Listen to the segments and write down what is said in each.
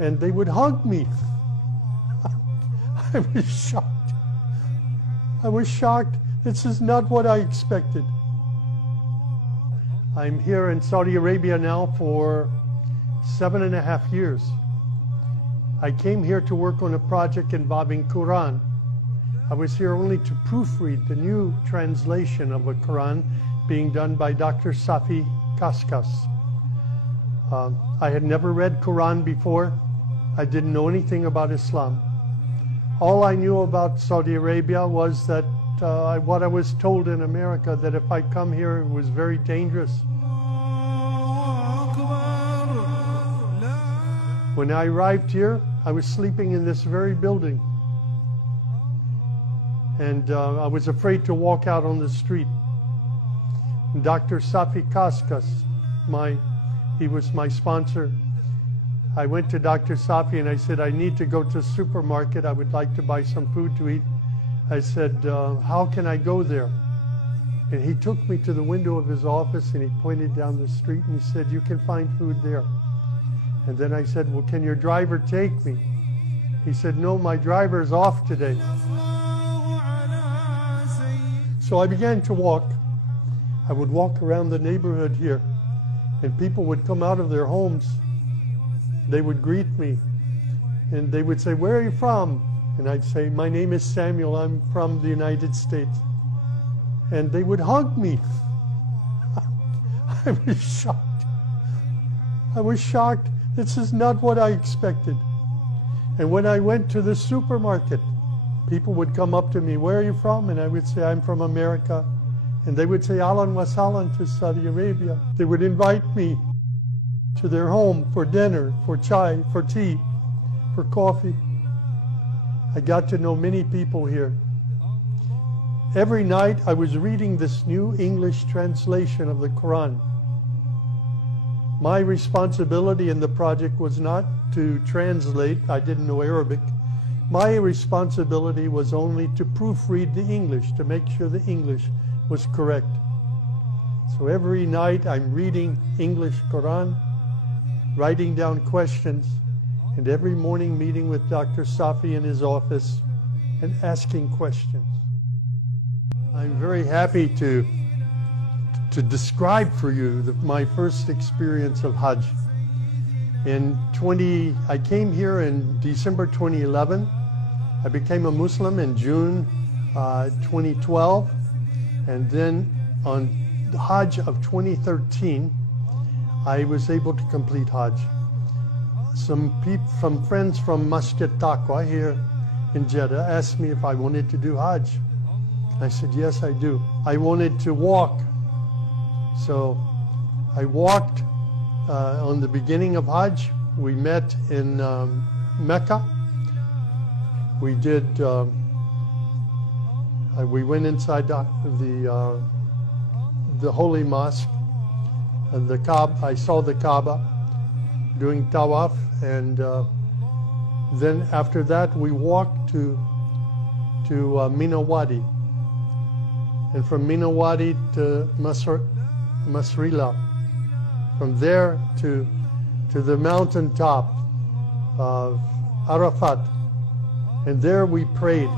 and they would hug me. I was shocked. I was shocked. This is not what I expected. I'm here in Saudi Arabia now for 7.5 years. I came here to work on a project involving Quran. I was here only to proofread the new translation of a Quran being done by Dr. Safi Kaskas. I had never read Quran before. I didn't know anything about Islam. All I knew about Saudi Arabia was that what I was told in America, that if I come here it was very dangerous. When I arrived here, I was sleeping in this very building. And I was afraid to walk out on the street. Dr. Safi Kaskas, he was my sponsor. I went to Dr. Safi and I said, I need to go to the supermarket. I would like to buy some food to eat. I said, how can I go there? And he took me to the window of his office and he pointed down the street and he said, you can find food there. And then I said, well, can your driver take me? He said, no, my driver is off today. So I began to walk. I would walk around the neighborhood here and people would come out of their homes. They would greet me and they would say, where are you from? And I'd say, my name is Samuel, I'm from the United States. And they would hug me. I was shocked. I was shocked. This is not what I expected. And when I went to the supermarket, people would come up to me, where are you from? And I would say, I'm from America. And they would say, Ahlan wa sahlan to Saudi Arabia. They would invite me to their home for dinner, for chai, for tea, for coffee. I got to know many people here. Every night I was reading this new English translation of the Quran. My responsibility in the project was not to translate. I didn't know Arabic. My responsibility was only to proofread the English, to make sure the English was correct. So every night I'm reading English Quran, writing down questions, and every morning meeting with Dr. Safi in his office and asking questions. I'm very happy to describe for you my first experience of Hajj. I came here in December 2011. I became a Muslim in June 2012. And then on the Hajj of 2013, I was able to complete Hajj. Some friends from Masjid Taqwa here in Jeddah asked me if I wanted to do Hajj. I said, yes, I do. I wanted to walk. So I walked on the beginning of Hajj. We met in Mecca. We did, we went inside the holy mosque, and the Kaaba. I saw the Kaaba doing tawaf, and then after that we walked to Mina Wadi, and from Mina Wadi to Masrila, from there to the mountain top of Arafat, and there we prayed.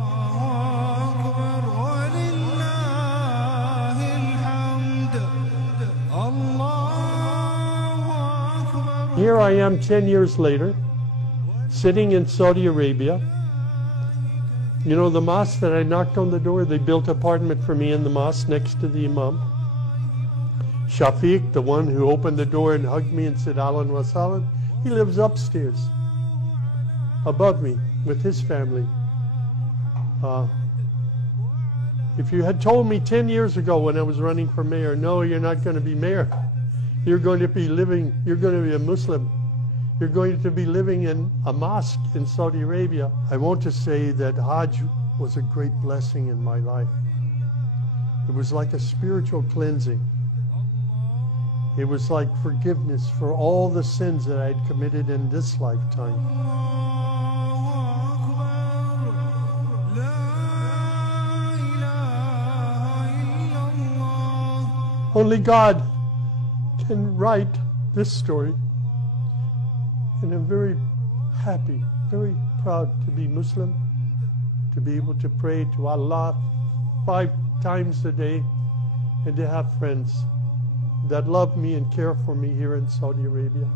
Here I am 10 years later, sitting in Saudi Arabia. You know, the mosque that I knocked on the door, they built an apartment for me in the mosque next to the Imam. Shafiq, the one who opened the door and hugged me and said, Ahlan wa sahlan, he lives upstairs, above me, with his family. If you had told me 10 years ago when I was running for mayor, no, you're not going to be mayor. You're going to be a Muslim. You're going to be living in a mosque in Saudi Arabia. I want to say that Hajj was a great blessing in my life. It was like a spiritual cleansing. It was like forgiveness for all the sins that I had committed in this lifetime. Only God can write this story. And I'm very happy, very proud to be Muslim, to be able to pray to Allah 5 times a day, and to have friends that love me and care for me here in Saudi Arabia.